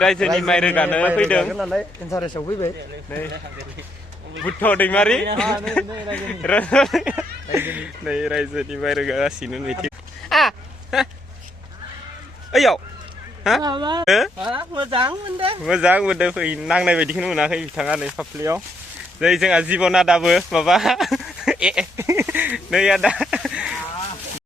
रायजोनि माइ रोगानो फैदों इन्टारेस्टआव फैबाय बुद्ध दैमारि नै रायजोनि माइ रोगागासिनो मिथिं ओइयाव मोजां मोनदों फै नांनाय बायदिखौनो मोनाखै बिथाङा नै फाफ्लियाव नै जोंहा जिबना दाबो माबा नै आदा